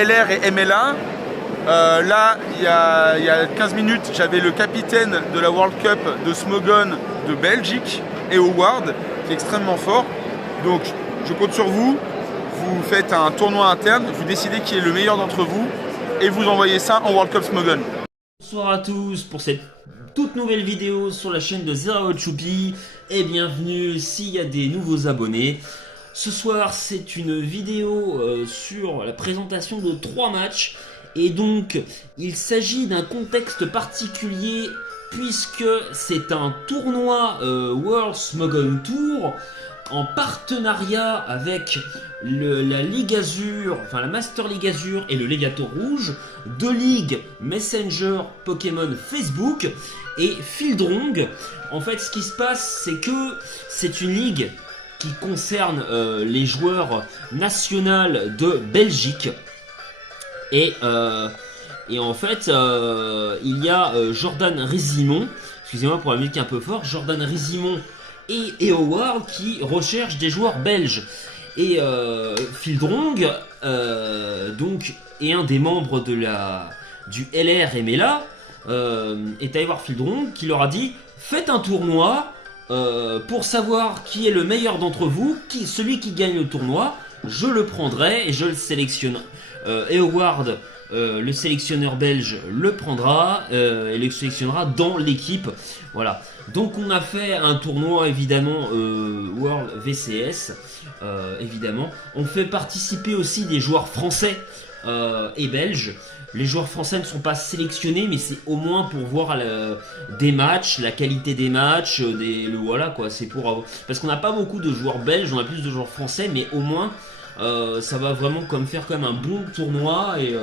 LR et MLA. Là, il y a 15 minutes, j'avais le capitaine de la World Cup de Smogon de Belgique, et Howard, qui est extrêmement fort. Donc, je compte sur vous. Vous faites un tournoi interne, vous décidez qui est le meilleur d'entre vous, et vous envoyez ça en World Cup Smogon. Bonsoir à tous pour cette toute nouvelle vidéo sur la chaîne de Zeraot Choupi et bienvenue s'il y a des nouveaux abonnés. Ce soir, c'est une vidéo sur la présentation de 3 matchs. Et donc, il s'agit d'un contexte particulier puisque c'est un tournoi World Smogon Tour en partenariat avec la Ligue Azur, enfin la Master League Azur et le Legato Rouge, 2 ligues Messenger Pokémon Facebook et Fieldrong. En fait, ce qui se passe, c'est que c'est une ligue qui concerne les joueurs nationaux de Belgique. Et en fait, il y a Jordan Rizimon, excusez-moi pour la musique un peu fort, Jordan Rizimon et Howard qui recherchent des joueurs belges. Et Fieldrong donc, est un des membres de du LR MLA, est allé voir Fieldrong qui leur a dit faites un tournoi pour savoir qui est le meilleur d'entre vous, celui qui gagne le tournoi, je le prendrai et je le sélectionnerai. Et Howard, le sélectionneur belge, le prendra et le sélectionnera dans l'équipe. Voilà. Donc on a fait un tournoi évidemment World VCS évidemment. On fait participer aussi des joueurs français et belges. Les joueurs français ne sont pas sélectionnés, mais c'est au moins pour voir des matchs, la qualité des matchs, voilà quoi. C'est pour parce qu'on n'a pas beaucoup de joueurs belges, on a plus de joueurs français, mais au moins ça va vraiment faire quand même un bon tournoi et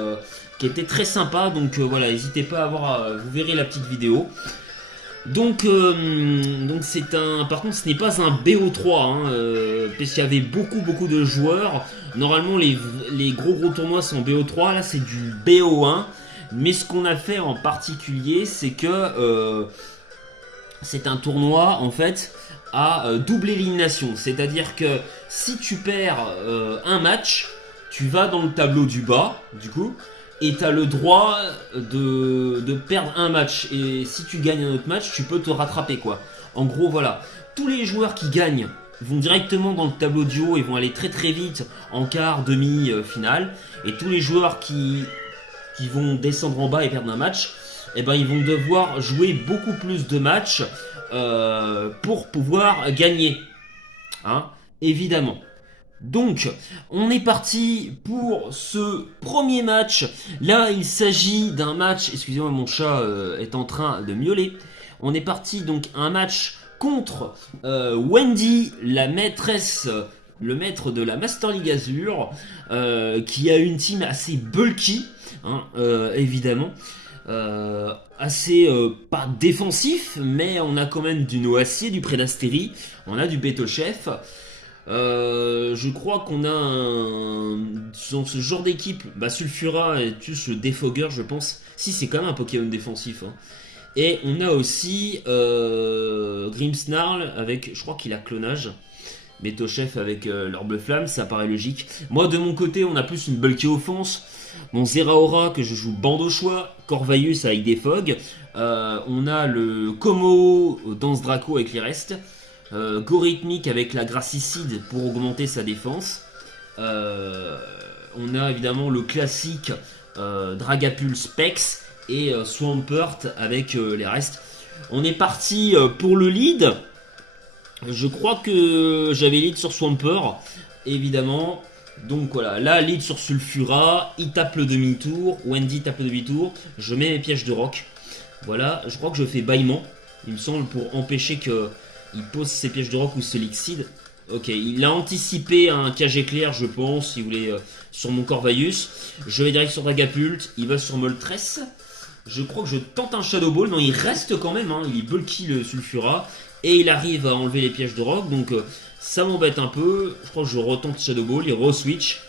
qui était très sympa. Donc voilà, n'hésitez pas à voir, vous verrez la petite vidéo. Donc c'est par contre ce n'est pas un BO3 parce qu'il y avait beaucoup de joueurs. Normalement les gros tournois sont BO3, là c'est du BO1. Mais ce qu'on a fait en particulier, c'est que c'est un tournoi en fait à double élimination. C'est-à-dire que si tu perds un match, tu vas dans le tableau du bas du coup. Et tu as le droit de perdre un match. Et si tu gagnes un autre match, tu peux te rattraper quoi. En gros voilà, tous les joueurs qui gagnent vont directement dans le tableau du haut et vont aller très vite en quart, demi, finale. Et tous les joueurs qui vont descendre en bas et perdre un match, eh ben, ils vont devoir jouer beaucoup plus de matchs pour pouvoir gagner. Hein, évidemment. Donc, on est parti pour ce premier match. Là, il s'agit d'un match... Excusez-moi, mon chat est en train de miauler. On est parti, donc, un match contre Wendy, la maîtresse... le maître de la Master League Azur, qui a une team assez bulky, hein, évidemment. Assez pas défensif, mais on a quand même du Noacier, du Prédastérie, on a du Betochef. Je crois qu'on a dans ce genre d'équipe, Sulfura est plus le Defogger, je pense. Si, c'est quand même un Pokémon défensif. Hein. Et on a aussi Grimmsnarl avec, je crois qu'il a clonage. Betochef avec l'Orbe Flamme, ça paraît logique. Moi, de mon côté, on a plus une bulky offense. Mon Zeraora que je joue bande au choix, Corvaius avec des Fog. On a le Como Danse Draco avec les restes. Gorhythmique avec la Gracicide pour augmenter sa défense. On a évidemment le classique Dragapult Pex et Swampert avec les restes. On est parti pour le lead. Je crois que j'avais lead sur Swampert, évidemment. Donc voilà, là lead sur Sulfura, il tape le demi-tour, Wendy tape le demi-tour, je mets mes pièges de roc. Voilà, je crois que je fais bâillement, il me semble, pour empêcher que il pose ses pièges de roc ou se liquide. Ok, il a anticipé un cage éclair, je pense, si vous voulez, sur mon Corvaius. Je vais direct sur Dragapult, il va sur Moltres. Je crois que je tente un Shadow Ball, non, il reste quand même, hein, il bulky le Sulfura. Et il arrive à enlever les pièges de roc, donc ça m'embête un peu. Je crois que je retente Shadow Ball, il re-switch.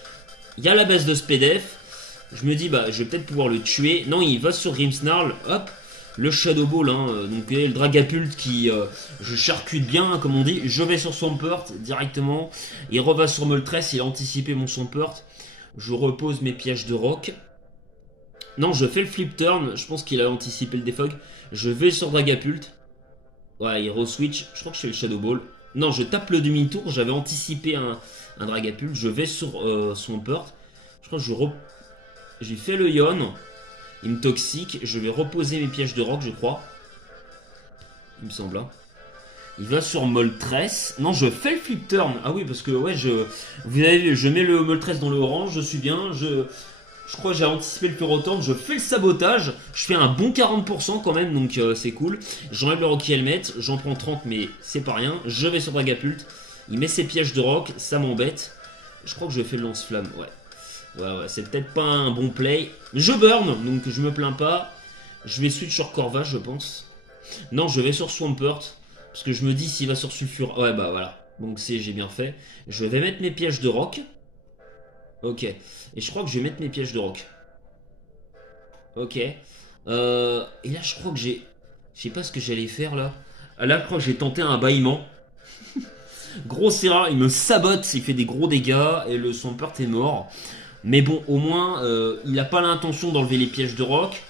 Il y a la baisse de Spadef. Je me dis, je vais peut-être pouvoir le tuer. Non, il va sur Grimmsnarl, hop. Le Shadow Ball, hein, donc le Dragapult qui je charcute bien, hein, comme on dit. Je vais sur Swampert directement. Il reva sur Moltres, il a anticipé mon Swampert. Je repose mes pièges de rock. Non, je fais le flip turn. Je pense qu'il a anticipé le defog. Je vais sur Dragapult. Ouais, il re-switch. Je crois que je fais le Shadow Ball. Non, je tape le demi-tour. J'avais anticipé un Dragapult. Je vais sur Swampert. Je crois que j'ai fait le Yon. Il me toxique. Je vais reposer mes pièges de rock, je crois. Il me semble. Hein. Il va sur Moltres. Non, je fais le flip turn. Ah oui, parce que ouais, vous avez vu, je mets le Moltres dans le orange. Je suis bien. Je crois que j'ai anticipé le Pyrotorn. Je fais le sabotage. Je fais un bon 40% quand même, donc c'est cool. J'enlève le Rocky Helmet. J'en prends 30, mais c'est pas rien. Je vais sur Dragapult. Il met ses pièges de rock. Ça m'embête. Je crois que je fais le lance-flamme. Ouais, c'est peut-être pas un bon play. Je burn, donc je me plains pas. Je vais switch sur Corva, je pense. Non, je vais sur Swampert. Parce que je me dis s'il va sur Sulfur. Ouais, bah voilà. Donc j'ai bien fait. Je vais mettre mes pièges de rock. Ok. Et je crois que je vais mettre mes pièges de rock. Ok. Et là, je crois que j'ai... Je sais pas ce que j'allais faire, là. Là, je crois que j'ai tenté un bâillement. Gros Serra, il me sabote. Il fait des gros dégâts. Et le Swampert est mort. Mais bon, au moins, il n'a pas l'intention d'enlever les pièges de rock.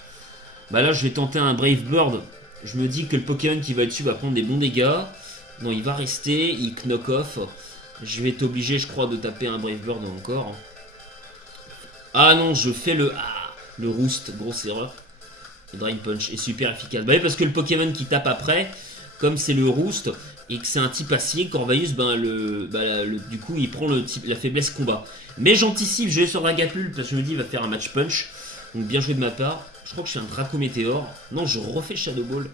Bah là, je vais tenter un Brave Bird. Je me dis que le Pokémon qui va être dessus va prendre des bons dégâts. Non, il va rester. Il knock off. Je vais être obligé, je crois, de taper un Brave Bird encore. Ah non, je fais le Roost, grosse erreur. Le Drain Punch est super efficace. Bah oui, parce que le Pokémon qui tape après, comme c'est le Roost et que c'est un type acier, Corvus, du coup, il prend la faiblesse combat. Mais j'anticipe, je vais sur Dragapult parce que je me dis, il va faire un match punch. Donc bien joué de ma part. Je crois que je fais un Draco Météor. Non, je refais Shadow Ball.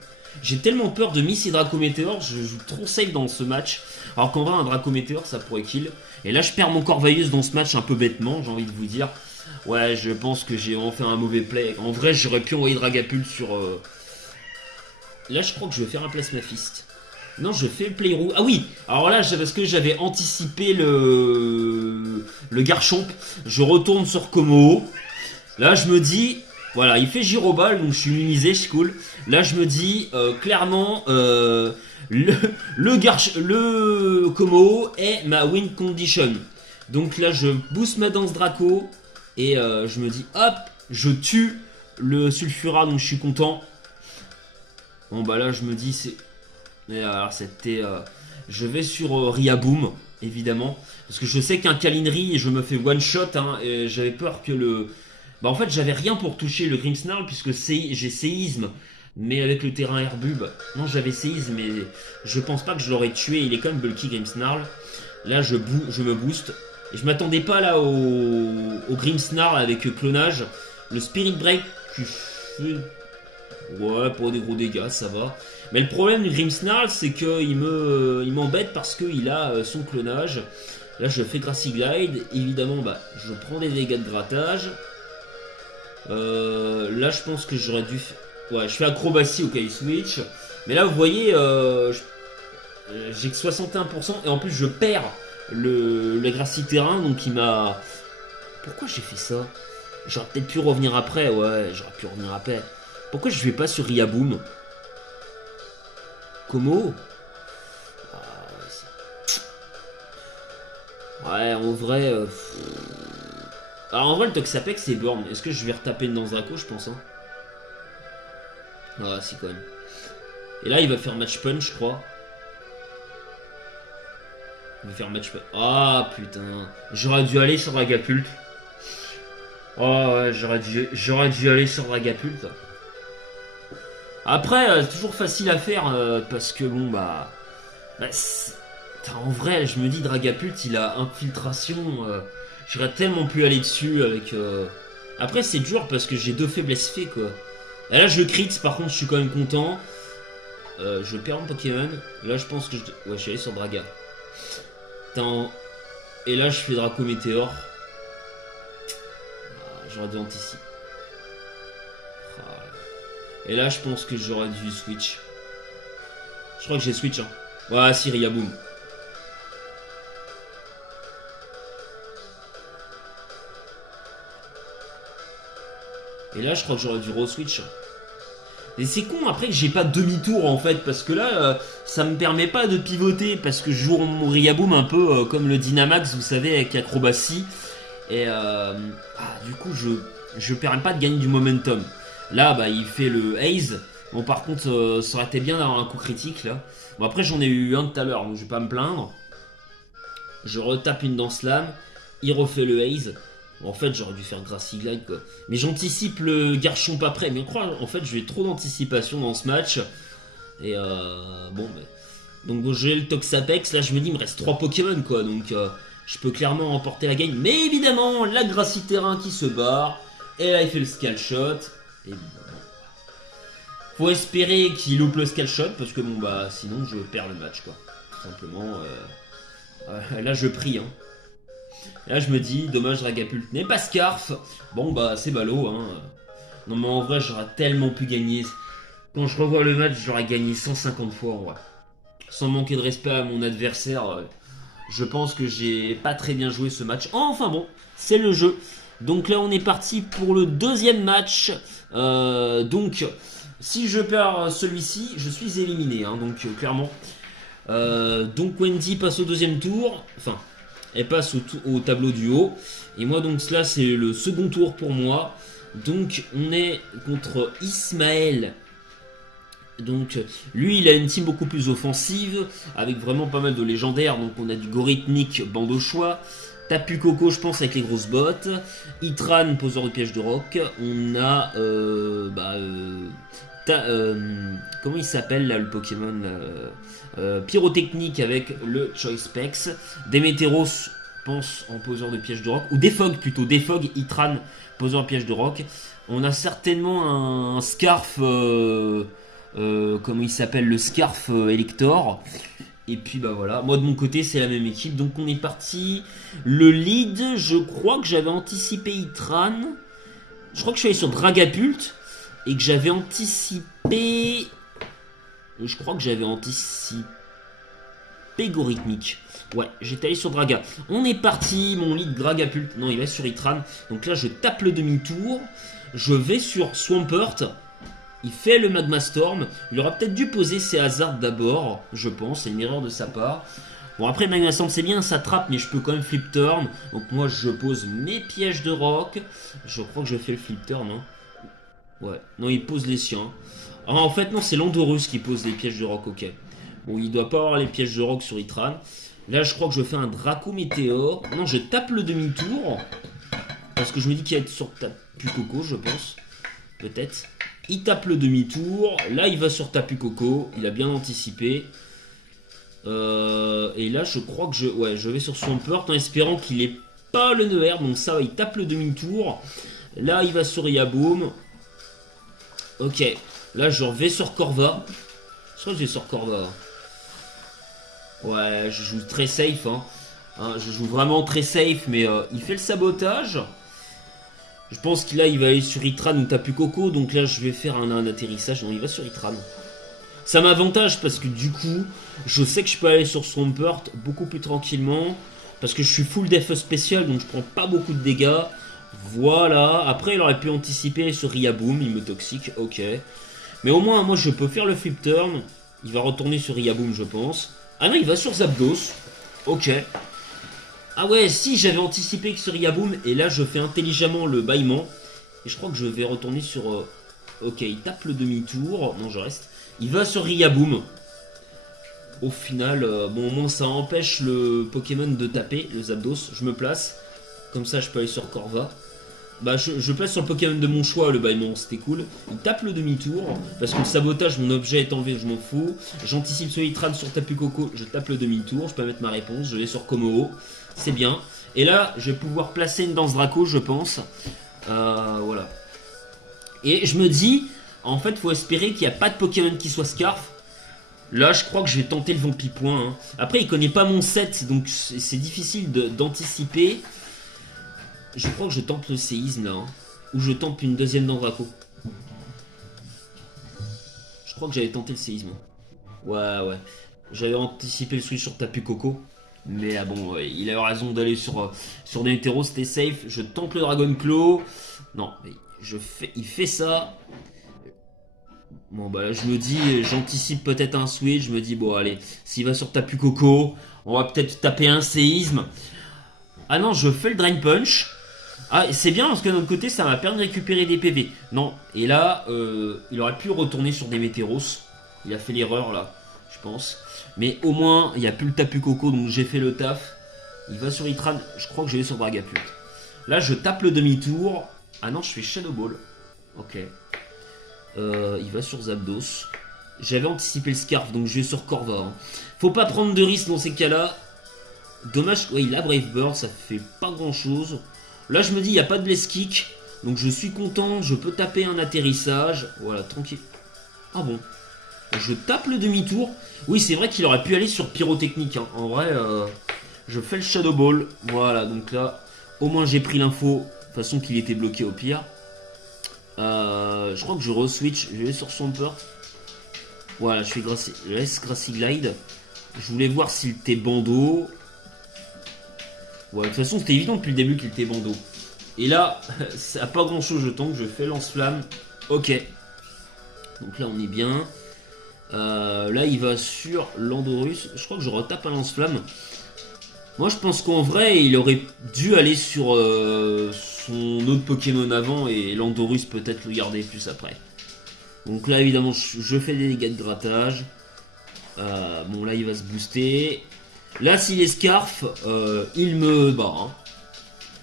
J'ai tellement peur de miss et Draco Météor, je joue trop safe dans ce match. Alors qu'en vrai, un Draco Météor, ça pourrait kill. Et là, je perds mon Corvus dans ce match un peu bêtement, j'ai envie de vous dire. Ouais, je pense que j'ai vraiment fait un mauvais play. En vrai, j'aurais pu envoyer Dragapult sur... Là, je crois que je vais faire un Plasma Fist. Non, je fais le Playrou. Ah oui, alors là, parce que j'avais anticipé le Garchomp. Je retourne sur Como. Là, je me dis... Voilà, il fait Gyroball, donc je suis immunisé, je suis cool. Là, je me dis, clairement, le Como est ma win condition. Donc là, je booste ma danse Draco. Et je me dis, hop, je tue le Sulfura, donc je suis content. Bon, bah là, je me dis, c'est... Et alors, c'était... je vais sur Riaboom, évidemment. Parce que je sais qu'un Kalinri, je me fais one shot, hein, et j'avais peur que le... Bah en fait j'avais rien pour toucher le Grimmsnarl puisque j'ai séisme, mais avec le terrain herbube, non j'avais séisme mais je pense pas que je l'aurais tué, il est quand même bulky Grimmsnarl. Là je me booste, et je m'attendais pas là au Grimmsnarl avec clonage. Le Spirit Break qui fait... Ouais, pour des gros dégâts ça va. Mais le problème du Grimmsnarl c'est qu'il m'embête parce qu'il a son clonage. Là je fais Grassy Glide, évidemment bah je prends des dégâts de grattage. Là je pense que j'aurais dû... Ouais, je fais acrobatie au Kai Switch. Mais là vous voyez, j'ai que 61% et en plus je perds le Grassy Terrain, donc il m'a... Pourquoi j'ai fait ça? J'aurais peut-être pu revenir après, ouais, j'aurais pu revenir après. Pourquoi je vais pas sur Riaboom? Como? Ouais, en vrai... Alors en vrai le Toxapex c'est burn. Est-ce que je vais retaper une danse Draco? Je pense hein. Ah si quand même. Et là il va faire match punch je crois. Il va faire match punch. Ah putain. J'aurais dû aller sur Dragapult. Oh ouais j'aurais dû aller sur Dragapult. Après c'est toujours facile à faire parce que bon bah en vrai je me dis Dragapult il a infiltration. J'aurais tellement pu aller dessus avec... Après c'est dur parce que j'ai deux faiblesses fait quoi. Et là je crit, par contre je suis quand même content. Je perds mon Pokémon. Là je pense que je... Ouais je suis allé sur Draga. Attends. Et là je fais Draco Météor. J'aurais dû anticiper. Et là je pense que j'aurais dû switch. Je crois que j'ai switch hein. Ouais si Riaboom. Et là, je crois que j'aurais dû re-switch. Et c'est con après que j'ai pas demi-tour en fait, parce que là, ça me permet pas de pivoter, parce que je joue mon Riaboom un peu comme le Dynamax, vous savez, avec acrobatie. Et du coup, je permets pas de gagner du momentum. Là, bah, il fait le haze. Bon, par contre, ça aurait été bien d'avoir un coup critique là. Bon, après, j'en ai eu un tout à l'heure, donc je vais pas me plaindre. Je retape une danse lame. Il refait le haze. Bon, en fait, j'aurais dû faire Grassy Glide quoi. Mais j'anticipe le garchon pas prêt. Mais on croit, en fait, je vais trop d'anticipation dans ce match. Et bon, mais. Donc, bon, j'ai le Toxapex. Là, je me dis, il me reste 3 Pokémon quoi. Donc, je peux clairement remporter la game. Mais évidemment, la Grassy Terrain qui se barre. Et là, il fait le Scale Shot. Et bon. Faut espérer qu'il loupe le Scale Shot. Parce que bon, bah, sinon, je perds le match quoi. Tout simplement. Là, je prie, hein. Là je me dis, dommage Dragapult n'est pas Scarf. Bon bah c'est ballot hein. Non mais en vrai j'aurais tellement pu gagner. Quand je revois le match j'aurais gagné 150 fois en vrai. Sans manquer de respect à mon adversaire. Je pense que j'ai pas très bien joué ce match. Enfin bon, c'est le jeu. Donc là on est parti pour le deuxième match. Donc si je perds celui-ci je suis éliminé hein, donc clairement. Donc Wendy passe au deuxième tour. Enfin elle passe au tableau du haut. Et moi, donc, cela, c'est le second tour pour moi. Donc, on est contre Ismaël. Donc, lui, il a une team beaucoup plus offensive, avec vraiment pas mal de légendaires. Donc, on a du Gorithmic, Bandochois. Tapu Coco, je pense, avec les grosses bottes. Itran, poseur de pièges de roc. On a... comment il s'appelle, là, le Pokémon Pyrotechnique avec le Choice Specs. Démétéros, je pense, en poseur de pièges de roc. Ou Defog, plutôt. Defog, Itran, poseur de pièges de roc. On a certainement un Scarf... comment il s'appelle, le Scarf Elector. Et puis bah voilà, moi de mon côté c'est la même équipe. Donc on est parti. Le lead, je crois que j'avais anticipé Itran. Je crois que je suis allé sur Dragapult. Et que j'avais anticipé... Je crois que j'avais anticipé Gorithmic. Ouais, j'étais allé sur Draga. On est parti, mon lead Dragapult. Non, il va sur Itran. Donc là je tape le demi-tour. Je vais sur Swampert. Il fait le Magma Storm. Il aura peut-être dû poser ses hasards d'abord, je pense. C'est une erreur de sa part. Bon, après, le Magma Storm, c'est bien, ça trappe, mais je peux quand même flip turn. Donc, moi, je pose mes pièges de roc. Je crois que je fais le flip turn. Hein. Ouais, non, il pose les siens. Ah, en fait, non, c'est Landorus qui pose les pièges de roc, ok. Bon, il doit pas avoir les pièges de roc sur Itran. Là, je crois que je fais un Draco Météore. Non, je tape le demi-tour. Parce que je me dis qu'il va être sur Tapu Coco, je pense. Peut-être. Il tape le demi-tour. Là, il va sur Tapu Coco. Il a bien anticipé. Et là, je crois que je vais sur Swampert en espérant qu'il n'ait pas le nœud air. Donc ça, il tape le demi-tour. Là, il va sur Yaboom. Ok. Là, je vais sur Corva. Je crois que je vais sur Corva. Ouais, je joue très safe. Je joue vraiment très safe. Mais il fait le sabotage. Je pense qu'il il va aller sur Itran ou Tapu Coco, donc là je vais faire un atterrissage. Non, il va sur Itran. Ça m'avantage parce que du coup, je sais que je peux aller sur Swampert beaucoup plus tranquillement. Parce que je suis full def spécial, donc je prends pas beaucoup de dégâts. Voilà. Après, il aurait pu anticiper sur Riaboom, il me toxique, ok. Mais au moins, moi je peux faire le flip turn. Il va retourner sur Riaboom, je pense. Ah non, il va sur Zapdos. Ok. Ah ouais, si, j'avais anticipé que sur Yaboom, et là je fais intelligemment le bâillement. Et je crois que je vais retourner sur... Ok, il tape le demi-tour. Non, je reste. Il va sur Riaboom. Au final, bon, au moins ça empêche le Pokémon de taper, le Zapdos. Je me place. Comme ça, je peux aller sur Corva. Bah, je place sur le Pokémon de mon choix, le bâillement, c'était cool. Il tape le demi-tour. Parce que le sabotage, mon objet est enlevé, je m'en fous. J'anticipe sur Itran, sur Tapu Coco, je tape le demi-tour. Je peux mettre ma réponse, je vais sur Komoho. C'est bien. Et là, je vais pouvoir placer une danse Draco, je pense. Voilà. Et je me dis, en fait, il faut espérer qu'il n'y a pas de Pokémon qui soit Scarf. Là, je crois que je vais tenter le Vampipoint. Hein. Après, il connaît pas mon set, donc c'est difficile d'anticiper. Je crois que je tente le séisme, là. Hein. Ou je tente une deuxième danse Draco. Je crois que j'avais tenté le séisme. Ouais. J'avais anticipé le switch sur Tapu Coco. Mais bon, il a eu raison d'aller sur des hétéros, c'était safe. Je tente le Dragon Claw. Non, mais il fait ça. Bon, bah là, je me dis, j'anticipe peut-être un switch. Je me dis, bon, allez, s'il va sur Tapu Coco, on va peut-être taper un séisme. Ah non, je fais le Drain Punch. Ah, c'est bien parce que d'un autre côté, ça m'a permis de récupérer des PV. Non, et là, il aurait pu retourner sur des Météros. Il a fait l'erreur là, je pense. Mais au moins, il n'y a plus le Tapu Koko, donc j'ai fait le taf. Il va sur Itran, je crois que je vais sur Dragapult. Là, je tape le demi-tour. Ah non, je fais Shadow Ball. Ok. Il va sur Zapdos. J'avais anticipé le Scarf, donc je vais sur Corva. Hein. Faut pas prendre de risques dans ces cas-là. Dommage, ouais, il a Brave Bird, ça fait pas grand-chose. Là, je me dis, il n'y a pas de Bless Kick. Donc je suis content, je peux taper un atterrissage. Voilà, tranquille. Ah bon. Je tape le demi-tour. Oui, c'est vrai qu'il aurait pu aller sur Pyrotechnique. Hein. En vrai, je fais le Shadow Ball. Voilà, donc là, au moins j'ai pris l'info. De toute façon qu'il était bloqué au pire. Je crois que je re-switch. Je vais sur Swampert. Voilà, je laisse Grassy Glide. Je voulais voir s'il était bandeau. Ouais, de toute façon, c'était évident depuis le début qu'il était bandeau. Et là, ça n'a pas grand chose, je tente. Je fais lance-flamme. Ok. Donc là, on est bien. Là, il va sur Landorus. Je crois que je retape un lance-flamme. Moi, je pense qu'en vrai, il aurait dû aller sur son autre Pokémon avant et Landorus peut-être le garder plus après. Donc là, évidemment, je fais des dégâts de grattage. Bon, là, il va se booster. Là, s'il est Scarf, il me bat. Hein.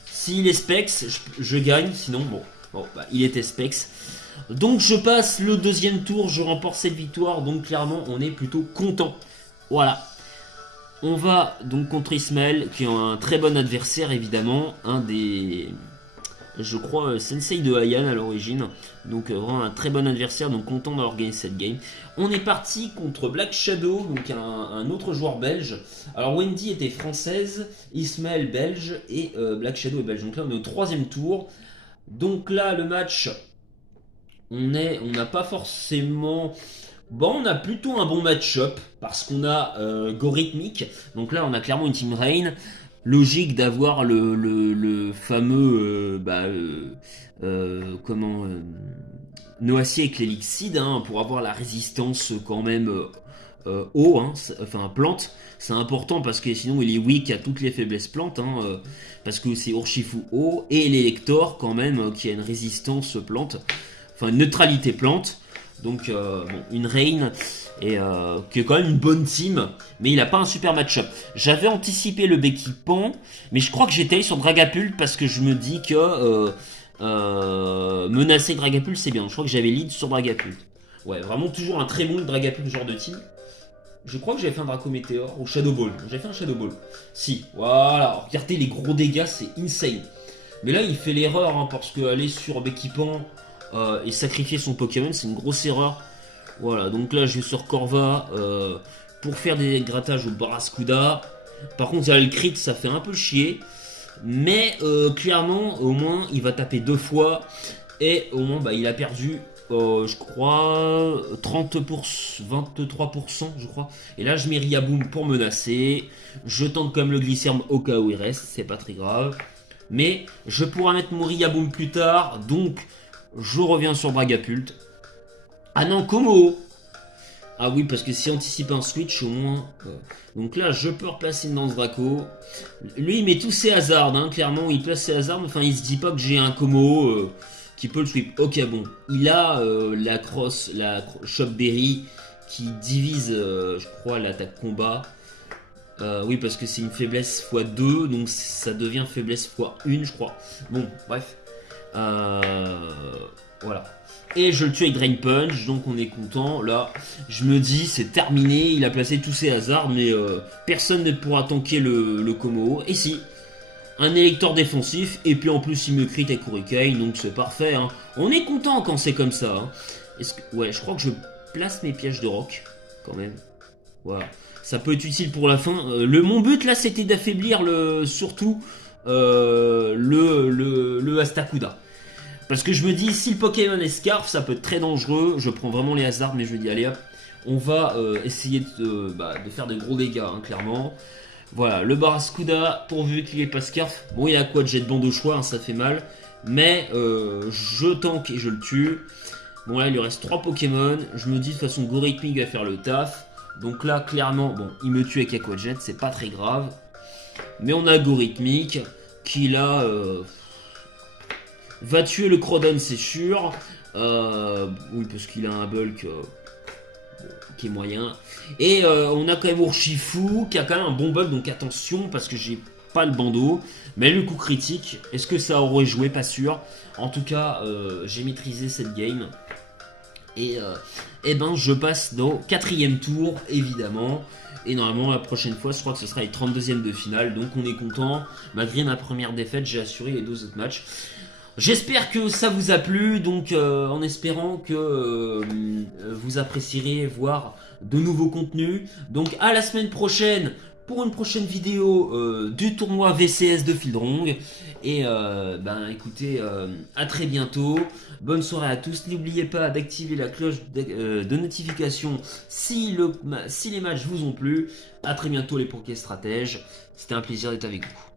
S'il est Specs, je gagne. Sinon, bon bah, il était Specs. Donc, je passe le deuxième tour. Je remporte cette victoire. Donc, clairement, on est plutôt content. Voilà. On va donc contre Ismaël, qui est un très bon adversaire, évidemment. Un des... Je crois Sensei de Hayan à l'origine. Donc vraiment un très bon adversaire. Donc content d'avoir gagné cette game. On est parti contre Black Shadow. Donc un autre joueur belge. Alors Wendy était française. Ismaël belge. Et Black Shadow est belge. Donc là on est au troisième tour. Donc là le match. On n'a pas forcément... Bon, on a plutôt un bon match-up. Parce qu'on a Gorithmic. Donc là on a clairement une Team Rain. Logique d'avoir le fameux Noacier avec l'Elixide hein, pour avoir la résistance quand même eau, hein, enfin plante. C'est important parce que sinon il est weak à toutes les faiblesses plantes. Hein, parce que c'est Urshifu eau et l'Elector quand même qui a une résistance plante. Enfin une neutralité plante. Donc bon, une Reine et qui est quand même une bonne team, mais il n'a pas un super match-up. J'avais anticipé le Becky Pan, mais je crois que j'étais allé sur Dragapult parce que je me dis que menacer Dragapult c'est bien. Je crois que j'avais lead sur Dragapult. Ouais, vraiment toujours un très bon Dragapult genre de team. Je crois que j'avais fait un Draco Météor ou Shadow Ball. J'avais fait un Shadow Ball. Si, voilà. Regardez les gros dégâts, c'est insane. Mais là, il fait l'erreur hein, parce qu'aller sur Becky Pan et sacrifier son Pokémon, c'est une grosse erreur. Voilà, donc là je vais sur Corva pour faire des grattages au Barraskouda. Par contre, ça le crit, ça fait un peu chier. Mais clairement, au moins, il va taper deux fois. Et au moins, bah, il a perdu, je crois, 23%, je crois. Et là, je mets Riaboom pour menacer. Je tente comme le Glycerme au cas où il reste, c'est pas très grave. Mais je pourrais mettre mon Riaboom plus tard, donc je reviens sur Dragapult. Ah non, Como. Ah oui, parce que si anticipe un switch, au moins... Donc là, je peux replacer une Danse Draco. Lui, il met tous ses hasards, hein, clairement. Il place ses hasards, mais enfin, il se dit pas que j'ai un Como qui peut le sweep. Ok, bon. Il a la Chopberry qui divise, je crois, l'attaque combat. Oui, parce que c'est une faiblesse x2, donc ça devient faiblesse x1, je crois. Bon, bref. Voilà. Et je le tue avec Drain Punch, donc on est content. Là, je me dis, c'est terminé. Il a placé tous ses hasards, mais personne ne pourra tanker le Como. Et si, un électeur défensif, et puis en plus, il me crit avec Hurricane, donc c'est parfait. Hein. On est content quand c'est comme ça. Hein. Ouais, je crois que je place mes pièges de roc, quand même. Voilà. Ça peut être utile pour la fin. Mon but, là, c'était d'affaiblir surtout le Astakuda. Parce que je me dis, si le Pokémon est Scarf, ça peut être très dangereux. Je prends vraiment les hasards, mais je me dis, allez hop, on va essayer de faire de gros dégâts, hein, clairement. Voilà, le Barraskouda, pourvu qu'il n'est pas Scarf. Bon, il y a quoi de jet de bande au choix, hein, ça fait mal. Mais je tank et je le tue. Bon, là, il lui reste 3 Pokémon. Je me dis, de toute façon, Gorithmic va faire le taf. Donc là, clairement, bon, il me tue avec Aqua Jet, c'est pas très grave. Mais on a Gorithmic qui là... va tuer le Crodon, c'est sûr. Oui, parce qu'il a un bulk qui est moyen. Et on a quand même Urshifu qui a quand même un bon bulk, donc attention parce que j'ai pas le bandeau. Mais le coup critique, est-ce que ça aurait joué? Pas sûr. En tout cas, j'ai maîtrisé cette game. Et ben je passe dans 4ème tour, évidemment. Et normalement la prochaine fois je crois que ce sera les 32e de finale. Donc on est content. Malgré ma première défaite, j'ai assuré les 2 autres matchs. J'espère que ça vous a plu. Donc en espérant que vous apprécierez voir de nouveaux contenus. Donc à la semaine prochaine pour une prochaine vidéo du tournoi VCS de Fieldrong. Et ben écoutez, à très bientôt. Bonne soirée à tous. N'oubliez pas d'activer la cloche de notification si les matchs vous ont plu. À très bientôt les Poké Stratèges. C'était un plaisir d'être avec vous.